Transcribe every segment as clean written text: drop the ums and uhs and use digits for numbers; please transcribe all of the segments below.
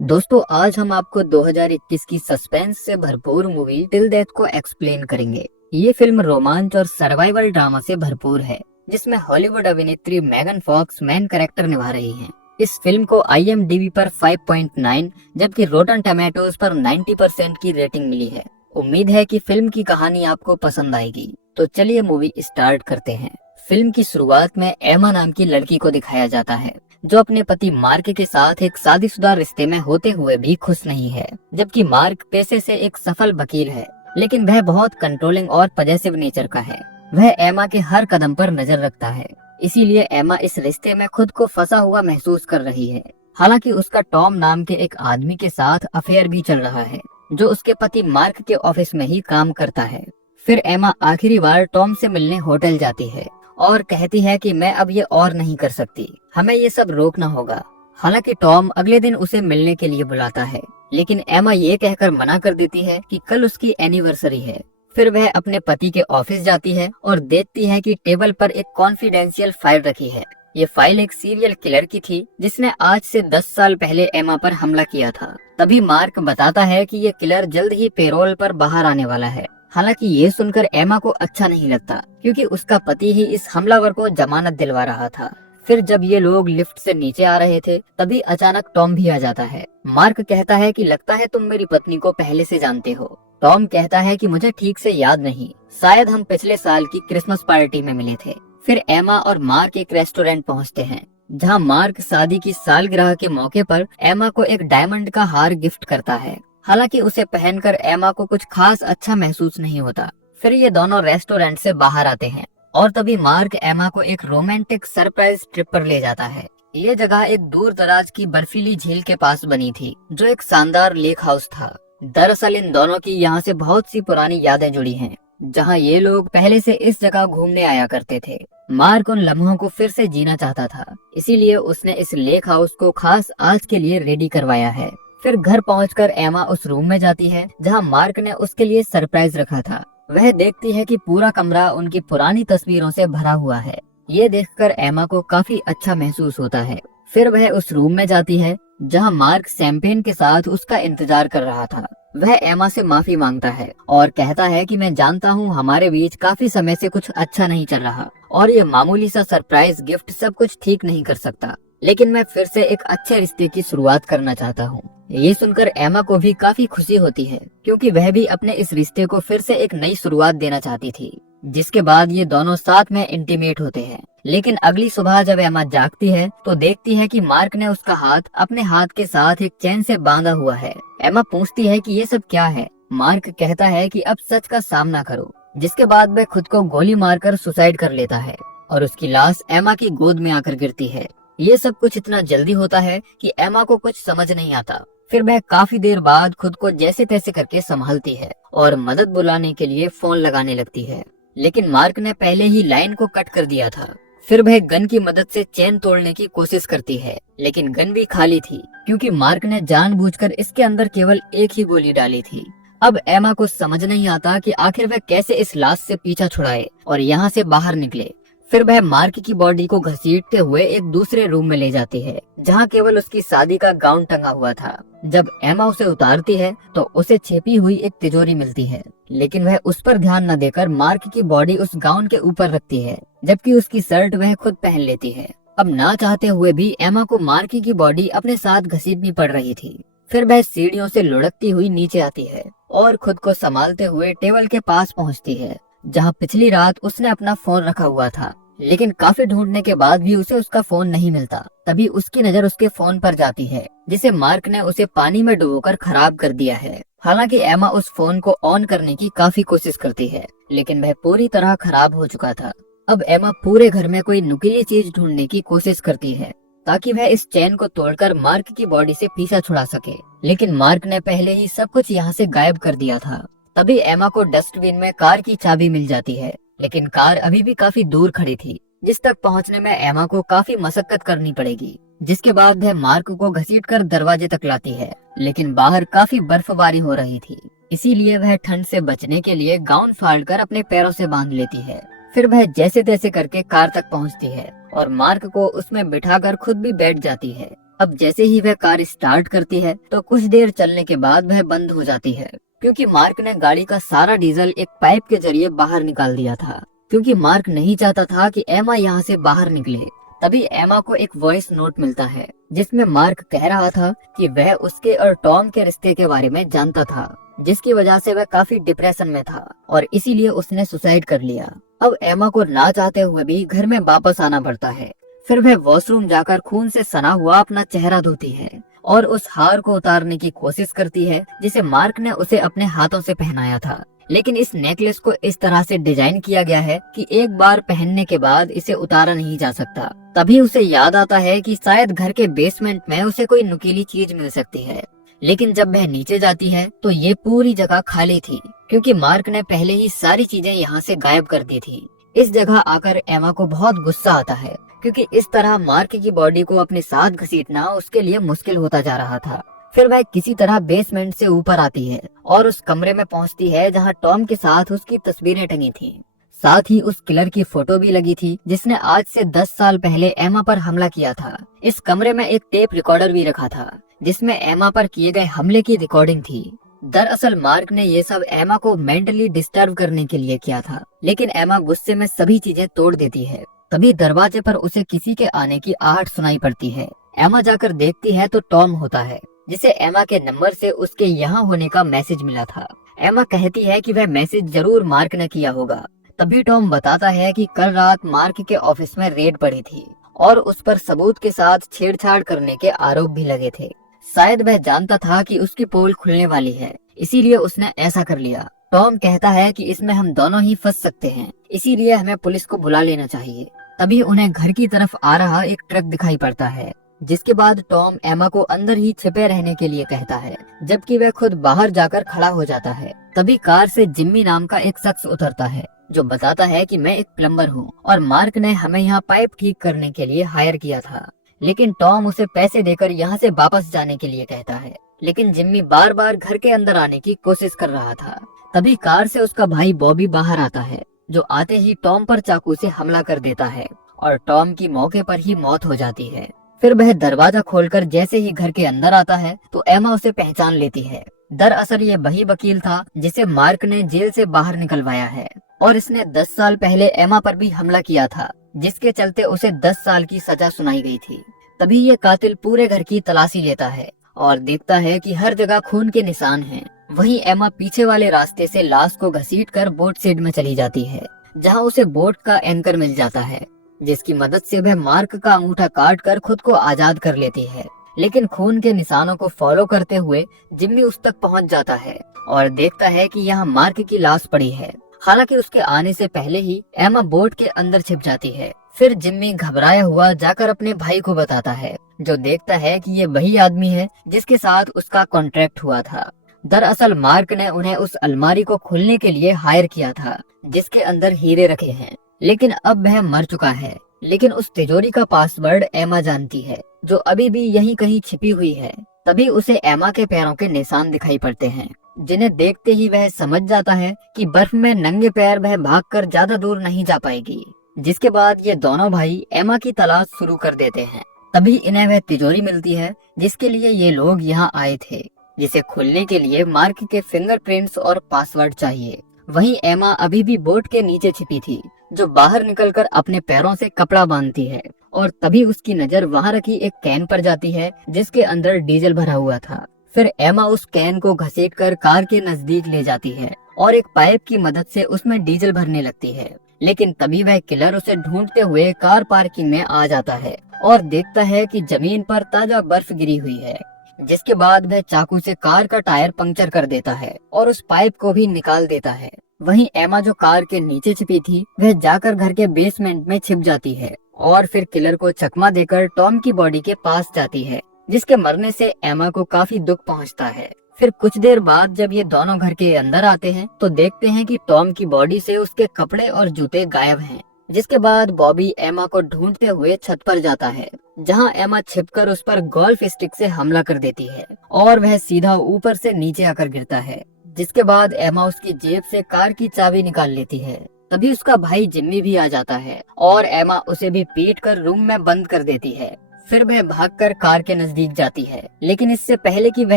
दोस्तों आज हम आपको 2021 की सस्पेंस से भरपूर मूवी टिल डेथ को एक्सप्लेन करेंगे। ये फिल्म रोमांच और सर्वाइवल ड्रामा से भरपूर है, जिसमें हॉलीवुड अभिनेत्री मेगन फॉक्स मेन कैरेक्टर निभा रही हैं। इस फिल्म को IMDb पर 5.9 जबकि रोटन टमेटोज पर 90% की रेटिंग मिली है। उम्मीद है कि फिल्म की कहानी आपको पसंद आएगी। तो चलिए मूवी स्टार्ट करते हैं। फिल्म की शुरुआत में एमा नाम की लड़की को दिखाया जाता है, जो अपने पति मार्क के साथ एक शादीशुदा रिश्ते में होते हुए भी खुश नहीं है। जबकि मार्क पेशे से एक सफल वकील है, लेकिन वह बहुत कंट्रोलिंग और पजेसिव नेचर का है। वह एमा के हर कदम पर नजर रखता है, इसीलिए एमा इस रिश्ते में खुद को फंसा हुआ महसूस कर रही है। हालांकि उसका टॉम नाम के एक आदमी के साथ अफेयर भी चल रहा है, जो उसके पति मार्क के ऑफिस में ही काम करता है। फिर एमा आखिरी बार टॉम से मिलने होटल जाती है और कहती है कि मैं अब ये और नहीं कर सकती, हमें ये सब रोकना होगा। हालांकि टॉम अगले दिन उसे मिलने के लिए बुलाता है, लेकिन एमा ये कहकर मना कर देती है कि कल उसकी एनिवर्सरी है। फिर वह अपने पति के ऑफिस जाती है और देखती है कि टेबल पर एक कॉन्फिडेंशियल फाइल रखी है। ये फाइल एक सीरियल किलर की थी, जिसने आज से 10 साल पहले एमा पर हमला किया था। तभी मार्क बताता है कि ये किलर जल्द ही पेरोल पर बाहर आने वाला है। हालांकि ये सुनकर एमा को अच्छा नहीं लगता, क्योंकि उसका पति ही इस हमलावर को जमानत दिलवा रहा था। फिर जब ये लोग लिफ्ट से नीचे आ रहे थे, तभी अचानक टॉम भी आ जाता है। मार्क कहता है कि लगता है तुम मेरी पत्नी को पहले से जानते हो। टॉम कहता है कि मुझे ठीक से याद नहीं, शायद हम पिछले साल की क्रिसमस पार्टी में मिले थे। फिर एमा और मार्क एक रेस्टोरेंट पहुंचते हैं, जहां मार्क शादी की सालगिरह के मौके पर एमा को एक डायमंड का हार गिफ्ट करता है। हालांकि उसे पहनकर एमा को कुछ खास अच्छा महसूस नहीं होता। फिर ये दोनों रेस्टोरेंट से बाहर आते हैं और तभी मार्क एमा को एक रोमांटिक सरप्राइज ट्रिप पर ले जाता है। ये जगह एक दूर दराज की बर्फीली झील के पास बनी थी, जो एक शानदार लेक हाउस था। दरअसल इन दोनों की यहाँ से बहुत सी पुरानी यादें जुड़ी हैं, जहाँ ये लोग पहले से इस जगह घूमने आया करते थे। मार्क उन लम्हों को फिर से जीना चाहता था, इसीलिए उसने इस लेक हाउस को खास आज के लिए रेडी करवाया है। फिर घर पहुंचकर एमा उस रूम में जाती है जहां मार्क ने उसके लिए सरप्राइज रखा था। वह देखती है कि पूरा कमरा उनकी पुरानी तस्वीरों से भरा हुआ है। ये देखकर एमा को काफी अच्छा महसूस होता है। फिर वह उस रूम में जाती है जहां मार्क शैंपेन के साथ उसका इंतजार कर रहा था। वह एमा से माफी मांगता है और कहता है कि मैं जानता हूँ हमारे बीच काफी समय से कुछ अच्छा नहीं चल रहा और ये मामूली सा सरप्राइज गिफ्ट सब कुछ ठीक नहीं कर सकता, लेकिन मैं फिर से एक अच्छे रिश्ते की शुरुआत करना चाहता हूँ। ये सुनकर एमा को भी काफी खुशी होती है, क्योंकि वह भी अपने इस रिश्ते को फिर से एक नई शुरुआत देना चाहती थी। जिसके बाद ये दोनों साथ में इंटीमेट होते हैं। लेकिन अगली सुबह जब एमा जागती है तो देखती है कि मार्क ने उसका हाथ अपने हाथ के साथ एक चैन से बांधा हुआ है। एमा पूछती है कि ये सब क्या है। मार्क कहता है कि अब सच का सामना करो। जिसके बाद वह खुद को गोली मारकर सुसाइड कर लेता है और उसकी लाश एमा की गोद में आकर गिरती है। ये सब कुछ इतना जल्दी होता है कि एमा को कुछ समझ नहीं आता। फिर वह काफी देर बाद खुद को जैसे तैसे करके संभालती है और मदद बुलाने के लिए फोन लगाने लगती है, लेकिन मार्क ने पहले ही लाइन को कट कर दिया था। फिर वह गन की मदद से चेन तोड़ने की कोशिश करती है, लेकिन गन भी खाली थी, क्योंकि मार्क ने जानबूझकर इसके अंदर केवल एक ही गोली डाली थी। अब एमा को समझ नहीं आता कि आखिर वह कैसे इस लाश से पीछा छुड़ाए और यहाँ से बाहर निकले। फिर वह मार्क की बॉडी को घसीटते हुए एक दूसरे रूम में ले जाती है, जहाँ केवल उसकी शादी का गाउन टंगा हुआ था। जब एमा उसे उतारती है तो उसे छिपी हुई एक तिजोरी मिलती है, लेकिन वह उस पर ध्यान न देकर मार्क की बॉडी उस गाउन के ऊपर रखती है, जबकि उसकी शर्ट वह खुद पहन लेती है। अब ना चाहते हुए भी एमा को मार्क की बॉडी अपने साथ घसीटनी पड़ रही थी। फिर वह सीढ़ियों से लुढ़कती हुई नीचे आती है और खुद को संभालते हुए टेबल के पास पहुँचती है, जहाँ पिछली रात उसने अपना फोन रखा हुआ था। लेकिन काफी ढूंढने के बाद भी उसे उसका फोन नहीं मिलता। तभी उसकी नजर उसके फोन पर जाती है, जिसे मार्क ने उसे पानी में डुबोकर खराब कर दिया है। हालांकि एमा उस फोन को ऑन करने की काफी कोशिश करती है, लेकिन वह पूरी तरह खराब हो चुका था। अब एमा पूरे घर में कोई नुकीली चीज ढूंढने की कोशिश करती है, ताकि वह इस चैन को तोड़कर मार्क की बॉडी से पीछा छुड़ा सके, लेकिन मार्क ने पहले ही सब कुछ यहाँ से गायब कर दिया था। तभी एमा को डस्टबिन में कार की चाबी मिल जाती है, लेकिन कार अभी भी काफी दूर खड़ी थी, जिस तक पहुंचने में एमा को काफी मशक्कत करनी पड़ेगी। जिसके बाद वह मार्क को घसीटकर दरवाजे तक लाती है, लेकिन बाहर काफी बर्फबारी हो रही थी, इसीलिए वह ठंड से बचने के लिए गाउन फाड़कर अपने पैरों से बांध लेती है। फिर वह जैसे तैसे करके कार तक पहुंचती है और मार्क को उसमें बिठाकर खुद भी बैठ जाती है। अब जैसे ही वह कार स्टार्ट करती है तो कुछ देर चलने के बाद वह बंद हो जाती है, क्योंकि मार्क ने गाड़ी का सारा डीजल एक पाइप के जरिए बाहर निकाल दिया था, क्योंकि मार्क नहीं चाहता था कि एमा यहाँ से बाहर निकले। तभी एमा को एक वॉइस नोट मिलता है जिसमें मार्क कह रहा था कि वह उसके और टॉम के रिश्ते के बारे में जानता था, जिसकी वजह से वह काफी डिप्रेशन में था और इसीलिए उसने सुसाइड कर लिया। अब एमा को ना चाहते हुए भी घर में वापस आना पड़ता है। फिर वह वॉशरूम जाकर खून से सना हुआ अपना चेहरा धोती है और उस हार को उतारने की कोशिश करती है जिसे मार्क ने उसे अपने हाथों से पहनाया था। लेकिन इस नेकलेस को इस तरह से डिजाइन किया गया है कि एक बार पहनने के बाद इसे उतारा नहीं जा सकता। तभी उसे याद आता है कि शायद घर के बेसमेंट में उसे कोई नुकीली चीज मिल सकती है। लेकिन जब वह नीचे जाती है तो ये पूरी जगह खाली थी, क्योंकि मार्क ने पहले ही सारी चीजें यहाँ से गायब कर दी थी। इस जगह आकर एमा को बहुत गुस्सा आता है, क्योंकि इस तरह मार्क की बॉडी को अपने साथ घसीटना उसके लिए मुश्किल होता जा रहा था। फिर वह किसी तरह बेसमेंट से ऊपर आती है और उस कमरे में पहुंचती है जहां टॉम के साथ उसकी तस्वीरें टंगी थीं। साथ ही उस किलर की फोटो भी लगी थी जिसने आज से 10 साल पहले एमा पर हमला किया था। इस कमरे में एक टेप रिकॉर्डर भी रखा था जिसमें एमा पर किए गए हमले की रिकॉर्डिंग थी। दरअसल मार्क ने ये सब एमा को मेंटली डिस्टर्ब करने के लिए किया था, लेकिन एमा गुस्से में सभी चीजें तोड़ देती है। तभी दरवाजे पर उसे किसी के आने की आहट सुनाई पड़ती है। एमा जाकर देखती है तो टॉम होता है, जिसे एमा के नंबर से उसके यहाँ होने का मैसेज मिला था। एमा कहती है कि वह मैसेज जरूर मार्क ने किया होगा। तभी टॉम बताता है कि कल रात मार्क के ऑफिस में रेड पड़ी थी और उस पर सबूत के साथ छेड़छाड़ करने के आरोप भी लगे थे। शायद वह जानता था कि उसकी पोल खुलने वाली है, इसीलिए उसने ऐसा कर लिया। टॉम कहता है कि इसमें हम दोनों ही फंस सकते हैं, इसीलिए हमें पुलिस को बुला लेना चाहिए। तभी उन्हें घर की तरफ आ रहा एक ट्रक दिखाई पड़ता है, जिसके बाद टॉम एमा को अंदर ही छिपे रहने के लिए कहता है, जबकि वह खुद बाहर जाकर खड़ा हो जाता है। तभी कार से जिम्मी नाम का एक शख्स उतरता है जो बताता है कि मैं एक प्लम्बर हूँ और मार्क ने हमें यहाँ पाइप ठीक करने के लिए हायर किया था। लेकिन टॉम उसे पैसे देकर यहाँ से वापस जाने के लिए कहता है, लेकिन जिम्मी बार बार घर के अंदर आने की कोशिश कर रहा था। तभी कार से उसका भाई बॉबी बाहर आता है, जो आते ही टॉम पर चाकू से हमला कर देता है और टॉम की मौके पर ही मौत हो जाती है। फिर वह दरवाजा खोलकर जैसे ही घर के अंदर आता है तो एमा उसे पहचान लेती है। दरअसल ये वही वकील था जिसे मार्क ने जेल से बाहर निकलवाया है और इसने 10 साल पहले एमा पर भी हमला किया था, जिसके चलते उसे 10 साल की सजा सुनाई गई थी। तभी ये कातिल पूरे घर की तलाशी लेता है और देखता है कि हर जगह खून के निशान हैं। वहीं एमा पीछे वाले रास्ते से लाश को घसीटकर बोट शेड में चली जाती है, जहां उसे बोट का एंकर मिल जाता है, जिसकी मदद से वह मार्क का अंगूठा काट कर खुद को आजाद कर लेती है। लेकिन खून के निशानों को फॉलो करते हुए जिम्मी उस तक पहुंच जाता है और देखता है कि यहाँ मार्क की लाश पड़ी है। हालांकि उसके आने से पहले ही एमा बोट के अंदर छिप जाती है। फिर जिम्मी घबराया हुआ जाकर अपने भाई को बताता है, जो देखता है कि ये वही आदमी है जिसके साथ उसका कॉन्ट्रैक्ट हुआ था। दरअसल मार्क ने उन्हें उस अलमारी को खोलने के लिए हायर किया था जिसके अंदर हीरे रखे हैं, लेकिन अब वह मर चुका है। लेकिन उस तिजोरी का पासवर्ड एमा जानती है, जो अभी भी यहीं कहीं छिपी हुई है। तभी उसे एमा के पैरों के निशान दिखाई पड़ते हैं, जिन्हें देखते ही वह समझ जाता है कि बर्फ में नंगे पैर वह भागकर ज्यादा दूर नहीं जा पाएगी। जिसके बाद ये दोनों भाई एमा की तलाश शुरू कर देते हैं। तभी इन्हें वह तिजोरी मिलती है जिसके लिए ये लोग यहाँ आए थे, जिसे खोलने के लिए मार्क के फिंगरप्रिंट्स और पासवर्ड चाहिए। वहीं एमा अभी भी बोट के नीचे छिपी थी, जो बाहर निकलकर अपने पैरों से कपड़ा बांधती है और तभी उसकी नजर वहां रखी एक कैन पर जाती है जिसके अंदर डीजल भरा हुआ था। फिर एमा उस कैन को घसीटकर कार के नजदीक ले जाती है और एक पाइप की मदद से उसमें डीजल भरने लगती है। लेकिन तभी वह किलर उसे ढूंढते हुए कार पार्किंग में आ जाता है और देखता है कि जमीन पर ताजा बर्फ गिरी हुई है। जिसके बाद वह चाकू से कार का टायर पंक्चर कर देता है और उस पाइप को भी निकाल देता है। वहीं एमा जो कार के नीचे छिपी थी, वह जाकर घर के बेसमेंट में छिप जाती है और फिर किलर को चकमा देकर टॉम की बॉडी के पास जाती है, जिसके मरने से एमा को काफी दुख पहुंचता है। फिर कुछ देर बाद जब ये दोनों घर के अंदर आते हैं तो देखते हैं कि टॉम की बॉडी से उसके कपड़े और जूते गायब हैं। जिसके बाद बॉबी एमा को ढूंढते हुए छत पर जाता है, जहां एमा छिपकर उस पर गोल्फ स्टिक से हमला कर देती है और वह सीधा ऊपर से नीचे आकर गिरता है। जिसके बाद एमा उसकी जेब से कार की चाबी निकाल लेती है। तभी उसका भाई जिम्मी भी आ जाता है और एमा उसे भी पीट कर रूम में बंद कर देती है। फिर वह भागकर कार के नजदीक जाती है, लेकिन इससे पहले कि वह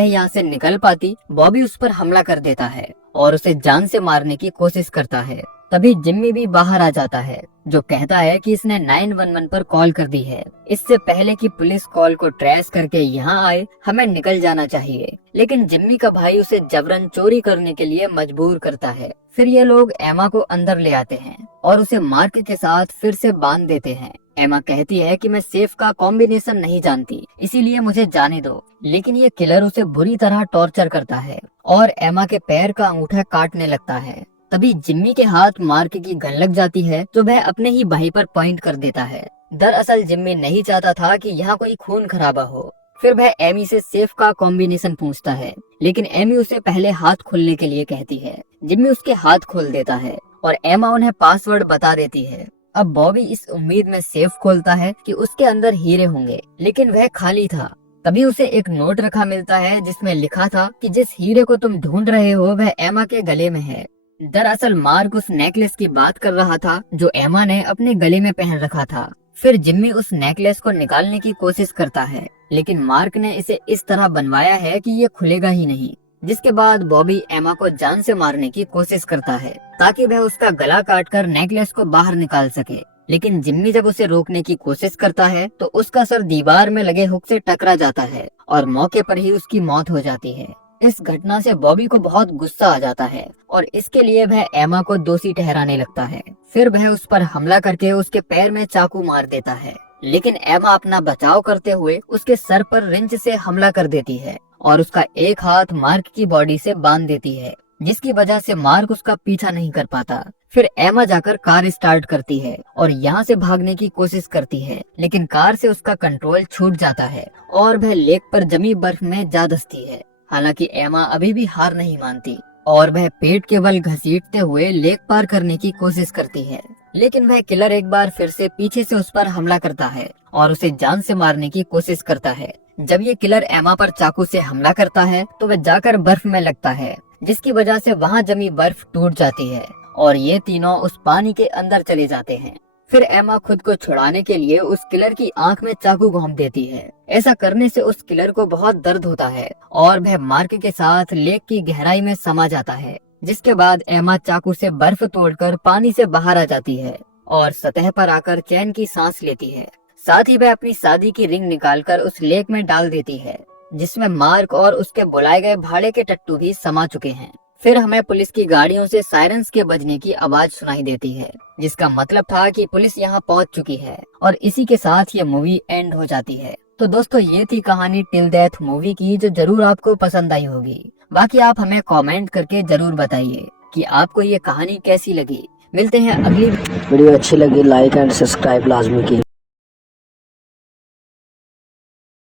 यहाँ से निकल पाती, बॉबी उस पर हमला कर देता है और उसे जान से मारने की कोशिश करता है। तभी जिम्मी भी बाहर आ जाता है, जो कहता है कि इसने 911 पर कॉल कर दी है। इससे पहले कि पुलिस कॉल को ट्रेस करके यहाँ आए, हमें निकल जाना चाहिए। लेकिन जिम्मी का भाई उसे जबरन चोरी करने के लिए मजबूर करता है। फिर ये लोग एमा को अंदर ले आते हैं और उसे मार्क के साथ फिर से बांध देते हैं। एमा कहती है कि मैं सेफ का कॉम्बिनेशन नहीं जानती, इसीलिए मुझे जाने दो। लेकिन ये किलर उसे बुरी तरह टॉर्चर करता है और एमा के पैर का अंगूठा काटने लगता है। तभी जिम्मी के हाथ मार्क की गन लग जाती है, जो वह अपने ही भाई पर पॉइंट कर देता है। दरअसल जिम्मी नहीं चाहता था कि यहाँ कोई खून खराबा हो। फिर वह एमी से सेफ का कॉम्बिनेशन पूछता है, लेकिन एमी उसे पहले हाथ खोलने के लिए कहती है। जिम्मी उसके हाथ खोल देता है और एमा उन्हें पासवर्ड बता देती है। अब बॉबी इस उम्मीद में सेफ खोलता है कि उसके अंदर हीरे होंगे, लेकिन वह खाली था। तभी उसे एक नोट रखा मिलता है, जिसमें लिखा था कि जिस हीरे को तुम ढूंढ रहे हो वह एमा के गले में है। दरअसल मार्क उस नेकलेस की बात कर रहा था जो एमा ने अपने गले में पहन रखा था। फिर जिम्मी उस नेकलेस को निकालने की कोशिश करता है, लेकिन मार्क ने इसे इस तरह बनवाया है कि ये खुलेगा ही नहीं। जिसके बाद बॉबी एमा को जान से मारने की कोशिश करता है, ताकि वह उसका गला काटकर नेकलेस को बाहर निकाल सके। लेकिन जिम्मी जब उसे रोकने की कोशिश करता है तो उसका सर दीवार में लगे हुक से टकरा जाता है और मौके पर ही उसकी मौत हो जाती है। इस घटना से बॉबी को बहुत गुस्सा आ जाता है और इसके लिए वह एमा को दोषी ठहराने लगता है। फिर वह उस पर हमला करके उसके पैर में चाकू मार देता है, लेकिन एमा अपना बचाव करते हुए उसके सर पर रिंच से हमला कर देती है और उसका एक हाथ मार्क की बॉडी से बांध देती है, जिसकी वजह से मार्क उसका पीछा नहीं कर पाता। फिर एमा जाकर कार स्टार्ट करती है और यहाँ से भागने की कोशिश करती है, लेकिन कार से उसका कंट्रोल छूट जाता है और वह लेक पर जमी बर्फ में जा धंसती है। हालांकि एमा अभी भी हार नहीं मानती और वह पेट के बल घसीटते हुए लेक पार करने की कोशिश करती है। लेकिन वह किलर एक बार फिर से पीछे से उस पर हमला करता है और उसे जान से मारने की कोशिश करता है। जब ये किलर एमा पर चाकू से हमला करता है तो वह जाकर बर्फ में लगता है, जिसकी वजह से वहाँ जमी बर्फ टूट जाती है और ये तीनों उस पानी के अंदर चले जाते हैं। फिर एमा खुद को छुड़ाने के लिए उस किलर की आंख में चाकू घोंप देती है। ऐसा करने से उस किलर को बहुत दर्द होता है और वह मार्क के साथ लेक की गहराई में समा जाता है। जिसके बाद एमा चाकू से बर्फ तोड़कर पानी से बाहर आ जाती है और सतह पर आकर चैन की सांस लेती है। साथ ही वह अपनी शादी की रिंग निकालकर उस लेक में डाल देती है, जिसमें मार्क और उसके बुलाए गए भाड़े के टट्टू भी समा चुके हैं। फिर हमें पुलिस की गाड़ियों से सायरन्स के बजने की आवाज सुनाई देती है, जिसका मतलब था कि पुलिस यहाँ पहुँच चुकी है और इसी के साथ ये मूवी एंड हो जाती है। तो दोस्तों ये थी कहानी टिल डेथ मूवी की, जो जरूर आपको पसंद आई होगी। बाकी आप हमें कमेंट करके जरूर बताइए कि आपको ये कहानी कैसी लगी। मिलते हैं अगली वीडियो अच्छी लगी लाइक एंड सब्सक्राइब लाजमी कीजिए।